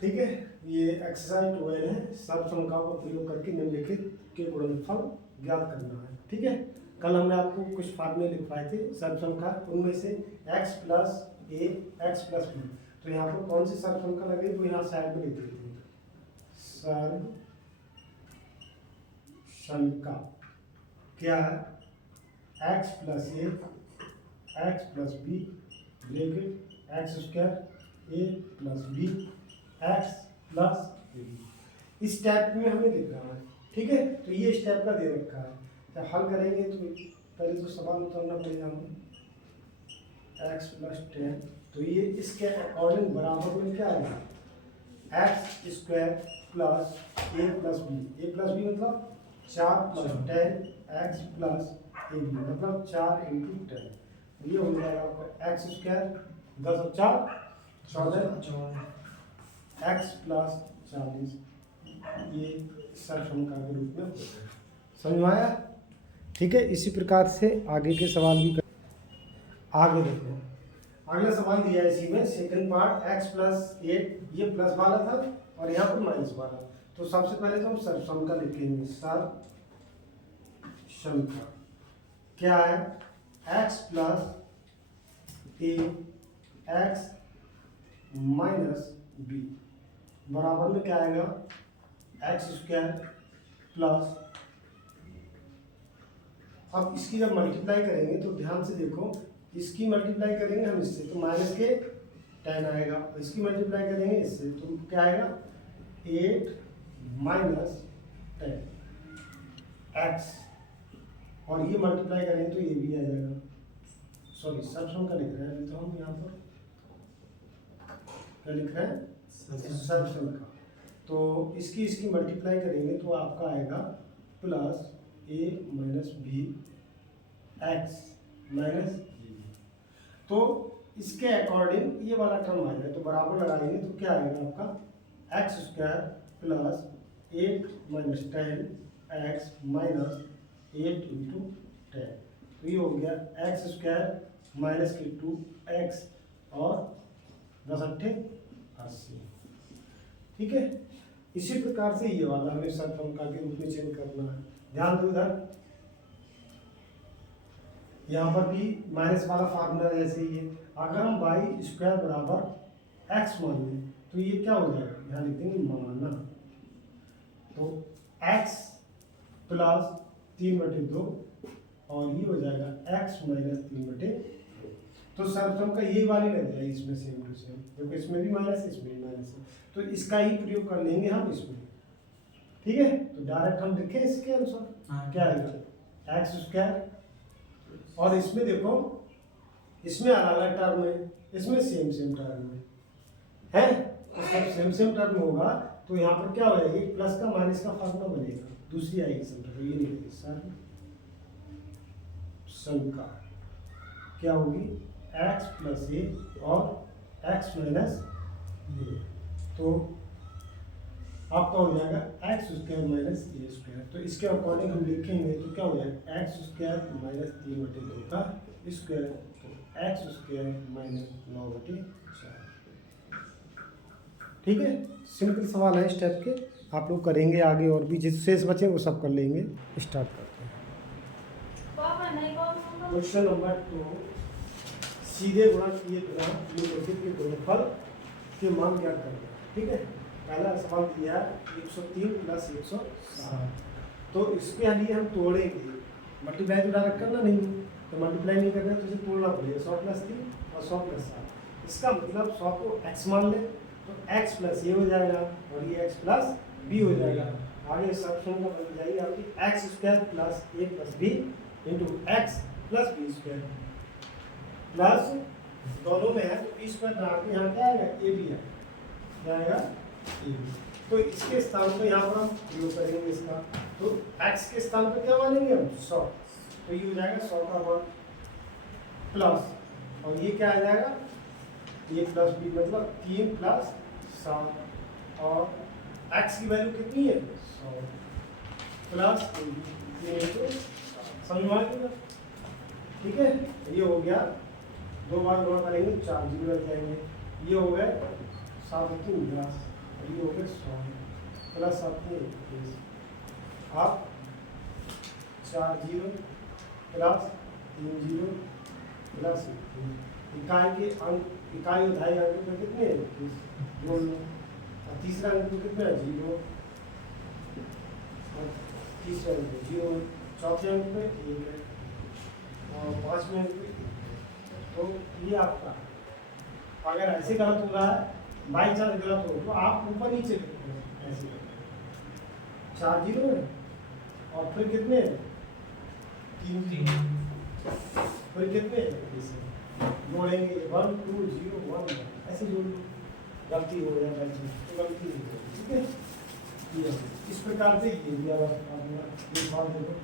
ठीक है, ये एक्सरसाइज 12 है। सर्वसंख्याओं का प्रयोग करके निम्नलिखित के गुणनफल ज्ञात करना है। ठीक है, कल हमने आपको कुछ फार्मूले लिखवाए थे सर्वसंख्या, उनमें से x plus A X plus B. तो यहाँ पर कौन सी सर्वसंख्या लगे वो यहाँ साइड में लिख देते हैं। सर्वसंख्या क्या है? x plus A X plus B bracket X square A plus B X plus A. इस टाइप में हमें लिख रहा है। ठीक है, तो ये स्टेप का दे रखा है। जब हल करेंगे तो पहले तो सवाल उतारना पड़ेगा हमें। एक्स प्लस 10, तो ये इसके अकॉर्डिंग बराबर में क्या आएगा? एक्स स्क्वायर प्लस ए प्लस बी मतलब 4 प्लस 10 एक्स प्लस ए बी मतलब 4 इंटू 10। ये हो जाएगा आपका एक्स स्क्वायर 10 और 4 14 एक्स प्लस 40। ये सर्वसंख्या के रूप में होता है। समझ में आया? ठीक है, इसी प्रकार से आगे के सवाल भी आगे देखो। अगला सवाल दिया है इसी में सेकंड पार्ट एक्स प्लस 8, ये प्लस वाला था और यहाँ पर माइनस वाला। तो सबसे पहले तो हम सर्वसंख्या लिखेंगे। सर्वसंख्या क्या है? X plus A X minus B बराबर में क्या आएगा? एक्स स्क्वायर प्लस, अब इसकी जब मल्टीप्लाई करेंगे तो ध्यान से देखो, इसकी मल्टीप्लाई करेंगे हम इससे तो माइनस के 10 आएगा, इसकी मल्टीप्लाई करेंगे इससे तो क्या आएगा? 8 माइनस 10 एक्स, और ये मल्टीप्लाई करेंगे तो ये भी आ जाएगा। सॉरी, सर्वसंख्या लिख रहे हैं अभी तो हम यहाँ पर क्या लिख रहे हैं? सर्वसंख्या। तो इसकी मल्टीप्लाई करेंगे तो आपका आएगा plus A minus B X minus B. तो इसके अकॉर्डिंग ये वाला टर्म आ जाए तो बराबर लगाएंगे तो क्या आएगा आपका? X square plus 8 minus 10 x minus 8 into 10। तो ये हो गया एक्स स्क्वायर माइनस के 2 एक्स और 10 अट्ठे 80। ठीक है, इसी प्रकार से ये वाला हमें सर्वसंख्या के रूप में चेंज करना है। ध्यान दो इधर, यहाँ पर भी माइनस वाला फार्मूला जैसे ही है। अगर हम वाई स्क्वायर बराबर एक्स मान लें तो ये क्या हो जाएगा? यहाँ लिख देंगे माना, तो एक्स प्लस 3/2 और ये हो जाएगा एक्स माइनस 3/2। तो सर्वसंख्या यही वाली लग जाएगी इसमें सेम टू सेम, क्योंकि इसमें भी माइनस है इसमें भी माइनस है, तो इसका ही प्रयोग कर लेंगे हम इसमें। ठीक है, तो डायरेक्ट हम लिखें इसके अनुसार क्या आएगा? एक्स स्क्वायर, और इसमें देखो इसमें अलग अलग टर्म है, इसमें सेम सेम टर्म है, तो सब सेम सेम टर्म होगा तो यहाँ पर क्या हो जाएगी? प्लस का माइनस का फार्मूला बनेगा, दूसरी आएगी संख्या। ये नहीं, संख्या क्या होगी? एक्स प्लस ए और एक्स माइनस ए, तो आपका हो जाएगा एक्स स्क्वायर माइनस ए स्क्वायर। तो इसके अकॉर्डिंग हम लिखेंगे तो क्या हो जाएगा? एक्स स्क्वायर माइनस 3/2 का स्क्वायर, तो एक्स स्क्वायर माइनस 9/4। ठीक है, सिंपल सवाल है इस टाइप के, आप लोग करेंगे आगे और भी जिस शेष बचे वो सब कर लेंगे। स्टार्ट करते हैं। क्वेश्चन नंबर 2, सीधे गुणा किए बिना निम्नलिखित के गुणनफल के मान ज्ञात करना। ठीक है, पहला सवाल दिया 103 प्लस 160, तो इसके लिए हम तोड़ेंगे। मल्टीप्लाई तो डायरेक्ट करना नहीं, तो मल्टीप्लाई नहीं करना तो इसे तोड़ना पड़ेगा। 100 प्लस 3 और 100 प्लस 7, इसका मतलब 100 को x मान ले तो x प्लस ए हो जाएगा और ये x प्लस बी हो जाएगा। आगे सर्वसंख्या बन जाएगी आपकी एक्स स्क्वायर प्लस ए plus B into X plus B square, plus दोनों में है तो बी स्क्वायर बना के यहाँ क्या आएगा? ए बी आएगा। तो इसके स्थान पर यहाँ पर हम प्रयोग करेंगे इसका, तो x के स्थान पर क्या मानेंगे हम? 100, तो ये हो जाएगा 100 का मान प्लस, और ये क्या आ जाएगा? ए प्लस बी मतलब 3 प्लस 7, और x की वैल्यू कितनी है? 100 प्लस 3 समझ में आ गया? ठीक है, ये हो गया, 2 बार गुणा करेंगे 4 जीरो लग जाएंगे, ये हो गए 7 की 10, ये हो गए 100 प्लस आपके 21, आप 4 जीरो प्लस 3 जीरो प्लस 21। इकाई के अंक, इकाई और ढाई अंक पे कितने हैं? 21 जोड़ लो। और तीसरा अंक पे कितना है? 0। और तीसरे अंक पे 0, चौथे अंक पे 1 है, और पाँचवें अंक पे 1 है। तो ये आपका अगर ऐसे गलत हो रहा है, बाई चांस गलत हो, तो आप ऊपर नीचे लिखते हैं ऐसे। 4 जीरो है और फिर कितने? 3 जीरो, फिर कितने? जोड़ेंगे 1 2 0 1 1 ऐसे जोड़ लो। गलती हो जाए बाई चांस तो गलती नहीं होगी, ठीक है। ये इस प्रकार से ये दिया हुआ ये सॉल्व देखो।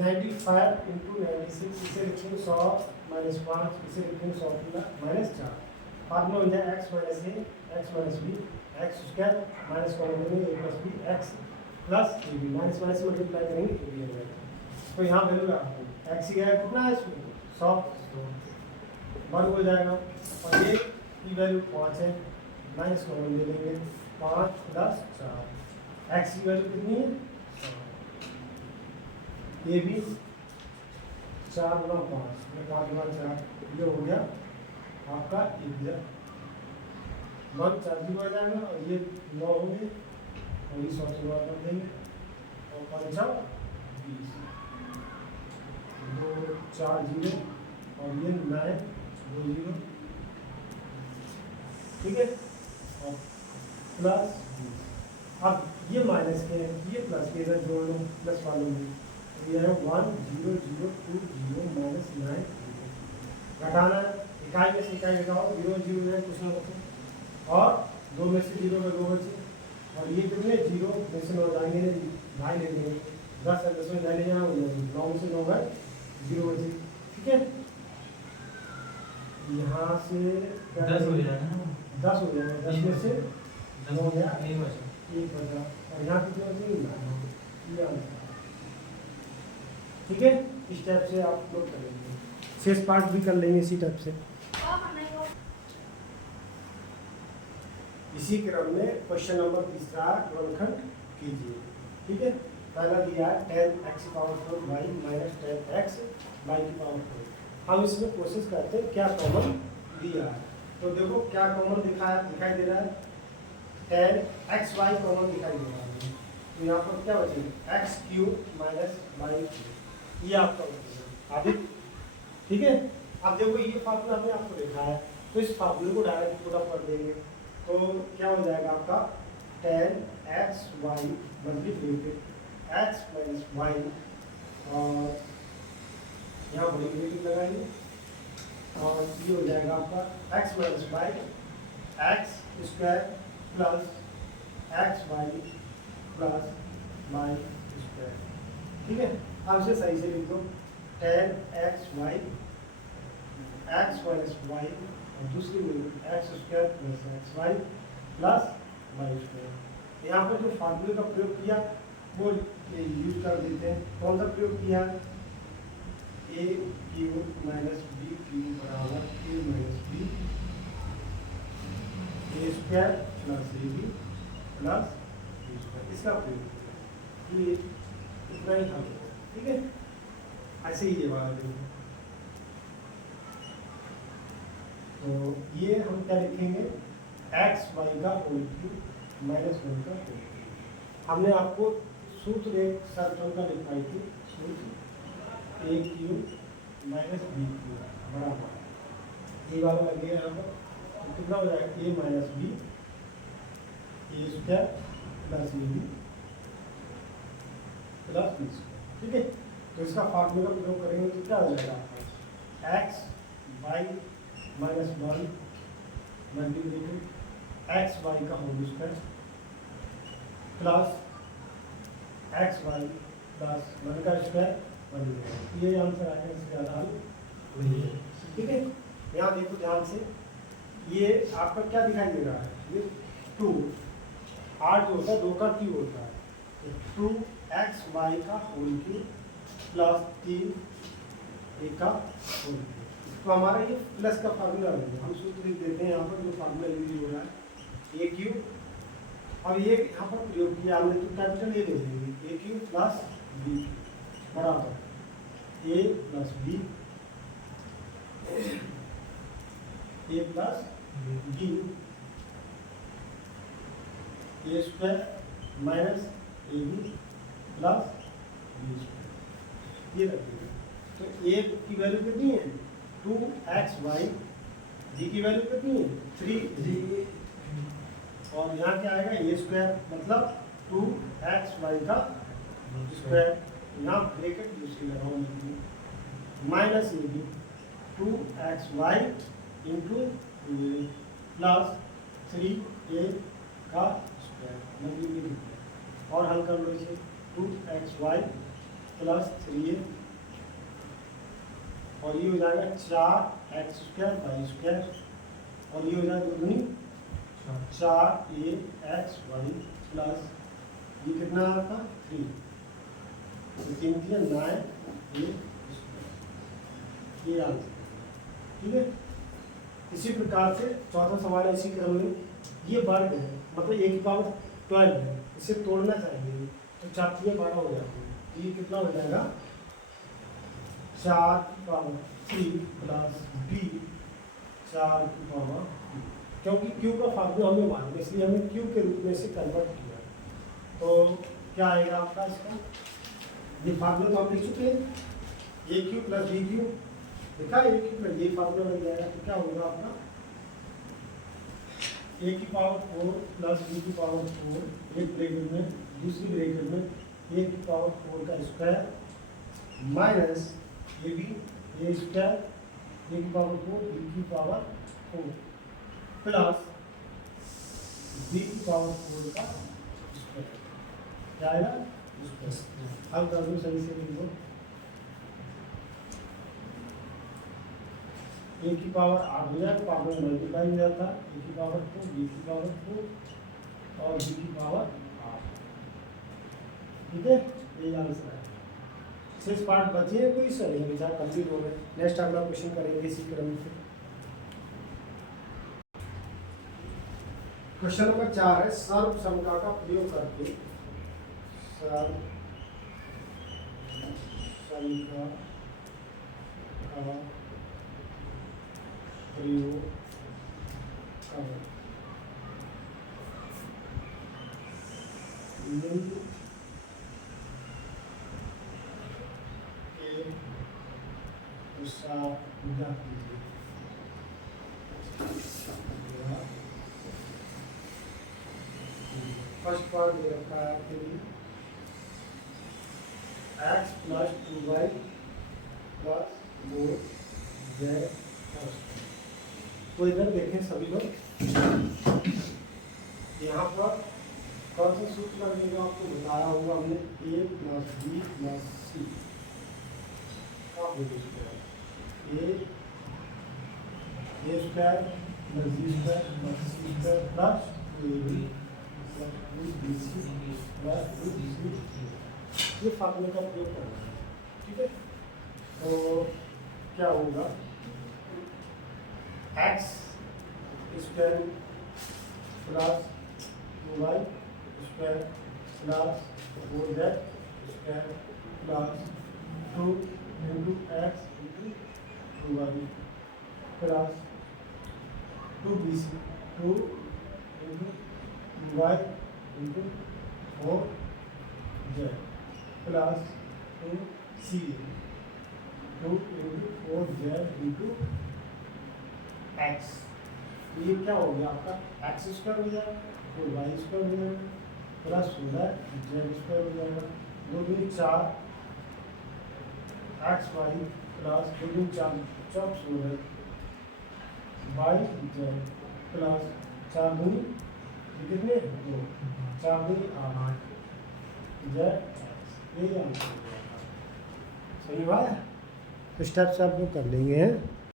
95 इंटू 96, इसे लिखेंगे 100 माइनस 5, इसे लिखेंगे 100 माइनस 4। फार्मूला हो जाए X minus A X minus B X square minus common लेंगे A plus B X plus A B, minus minus multiply करेंगे ए बी आ जाएगा। तो यहाँ वैल्यू आपको एक्स ही आएगा कितना है इसमें? 100 वर्ग हो जाएगा, और ये की वैल्यू 5 है, माइनस कॉमन ले लेंगे 5 प्लस 4, एक्स की वैल्यू कितनी है? 100, ए बी 4 गुना 5 5 गुना 4, ये हो गया आपका 1 1 4 जीरो आ जाएगा, और ये 9 होंगे, और ये 100 से गुणा कर देंगे, और 5 20, 2 4 जीरो, और ये 9 2 जीरो, ठीक है, और प्लस 20। अब ये माइनस के हैं, ये प्लस के इधर जोड़ लो, प्लस वालों में ये है 1 0 0 2 0 माइनस 9 घटाना है, इकाई में से इकाई घटाओ, 0 0 है कुछ ना कुछ, और 2 में से 0 में 2 बचे, और ये कितने 0 में से 9 जाएंगे नहीं, ढाई ले लेंगे, 10 है 10 में ढाई ले जाना हो जाएगी, 9 में से 9 गए 0 बचे, ठीक है। यहाँ से 10 हो जाएगा, 10 हो जाएगा, 10 में से 9 गया, 1 बचा, 1 बचा, और यहाँ कितने बचे? ये आंसर, ठीक है। इस टाइप से आप लोग करेंगे, शेष पार्ट भी कर लेंगे इसी टाइप से। इसी क्रम में क्वेश्चन नंबर तीसरा गुणनखंड कीजिए, ठीक है। पहला दिया है 10x power 4 y minus 10x y की पावर 4। हम इसमें कोशिश करते हैं क्या कॉमन दिया है, तो देखो क्या कॉमन दिखाई दे रहा है, 10xy कॉमन दिखाई दे रहा है, तो यहाँ पर क्या बचेगा x cube minus y cube, ये आपका बचेगा आगे, ठीक है। अब देखो ये फार्मूला हमने आपको देखा है, तो इस फार्मूले को डायरेक्ट पूरा पढ़ देंगे, तो क्या हो जाएगा आपका 10xy मल्टीप्लीकेट x माइनस वाई, और यहाँ बड़ी ब्रैकेट लगाएंगे, और ये हो जाएगा आपका x minus y x square plus x Y plus y square, ठीक है। अब इसे सही से लिख दो 10xy एक्स माइनस वाई, और दूसरी में x square plus x Y plus y square. यहाँ पर जो फार्मूले का प्रयोग किया वो यूज कर देते हैं, कौन सा प्रयोग किया? A cube minus B cube बराबर A minus B, A square plus A B plus B square, इसका प्रयोग किया, ये इतना ही हल होगा, ठीक है। ऐसे ही ये वाला देखो, तो ये हम क्या लिखेंगे एक्स वाई का होल क्यूब माइनस 1 का होल क्यूब। हमने आपको सूत्र एक सर्कल का लिखाई थी, सूत्र ए क्यूब माइनस बी क्यूब बराबर ए वाला लगेगा यहाँ पर, तो कितना हो जाएगा A minus B A square plus A B plus B square, ठीक है। तो इसका फार्मूला का प्रयोग करेंगे तो क्या हो जाएगा आपका X Y minus 1 multiplicate X Y का whole square plus x Y plus 1 का स्क्वायर 1, ये आंसर आएगा, इससे ज़्यादा हल नहीं है, ठीक है। यहाँ देखो ध्यान से, ये आपका क्या दिखाई दे रहा है, ये 2 8 जो होता है 2 का क्यूब होता है, 2xy का होल क्यूब प्लस 3 ए का होल क्यूब, तो हमारा ये प्लस का फार्मूला है, हम सूत्र लिख देते हैं यहाँ पर जो फार्मूला यूज हो रहा है, ए क्यूब अब ये यहाँ पर प्रयोग किया हमने तो कैपिटल ए ले लेंगे, ए क्यू प्लस बी बराबर A plus B, A plus B, A square minus A B plus B square, ये रखिए। तो ए की वैल्यू कितनी है 2xy, बी की वैल्यू कितनी है 3, और यहाँ क्या आएगा ए स्क्वायर मतलब 2xy का स्क्वायर, यहाँ ब्रैकेट दूसरी लगाऊंगी माइनस ए b 2xy into plus 3a का स्क्वायर मल्टीप्लाई, और हल कर लो इसे 2xy प्लस 3a, और ये हो जाएगा 4x स्क्वायर बाई स्क्वायर, और ये हो जाएगा दुगनी 4axy प्लस ये कितना आपका 3, तो 3 9 ये आंसर, ठीक है। इसी प्रकार से चौथा सवाल है इसी क्रम में, ये वर्ग है मतलब a की पावर 12 है, इसे तोड़ना चाहिए तो 4 3 12 हो जाती है, तो ये कितना हो जाएगा 4 की पावर 3 प्लस b 4 की पावर, क्योंकि q का फार्मूला हमें मालूम है इसलिए हमने q के रूप में इसे कन्वर्ट किया। तो क्या आएगा आपका इसका, ये फार्मूला तो आप लिख चुके हैं, ए क्यू प्लस बी क्यू लिखा है, ए क्यू प्लस ये फार्मूला बन जाएगा। तो क्या होगा आपका ए की पावर 4 प्लस बी की पावर 4, एक ब्रैकेट में दूसरी ब्रैकेट में ए की पावर 4 का square minus A B A square A की पावर 4 बी की पावर 4 प्लस बी की पावर 4 का स्क्वायर, क्या आएगा हल कर दो सही से लिख दो, ए की पावर 8 हो जाए पावर में मल्टीप्लाई हो जाता है, ए की पावर 4 बी की पावर 4 और बी की पावर 8, ठीक है ये आंसर है। शेष पार्ट बचे हैं कोई सर विचार कंप्लीट हो गए, नेक्स्ट अगला क्वेश्चन करेंगे इसी क्रम से। क्वेश्चन नंबर 4 है सर्व समता का प्रयोग करके सर्व समता का प्रयोग कर फर्स्ट पार्ट दे रखा है आपके लिए x plus 2y plus 4z, तो इधर देखें सभी लोग, यहाँ पर कौन सा सूत्र लगेगा आपको बताया होगा हमने, a plus B plus C का whole square, A square plus B square plus C square plus 2ab ये फार्मूले का प्रयोग करना है, ठीक है। तो क्या होगा x square plus 2y square plus 4z square plus 2 into x into 2y plus 2bc 2 into y into 4z plus 2c 2 into 4z into x, ये क्या हो गया आपका एक्स स्क्वायर हो जाएगा और वाई स्क्वायर हो जाएगा प्लस 16z स्क्वायर हो जाएगा, 2 दूनी 4 एक्स वाई प्लस 2 दूनी 4 चौक 16 वाई जेड प्लस 4 दूनी कितने 2 4 दूनी 8 जेड एक्स, यही आंसर हो जाएगा। सही बात है, तो स्टेप से आप लोग कर लेंगे हैं।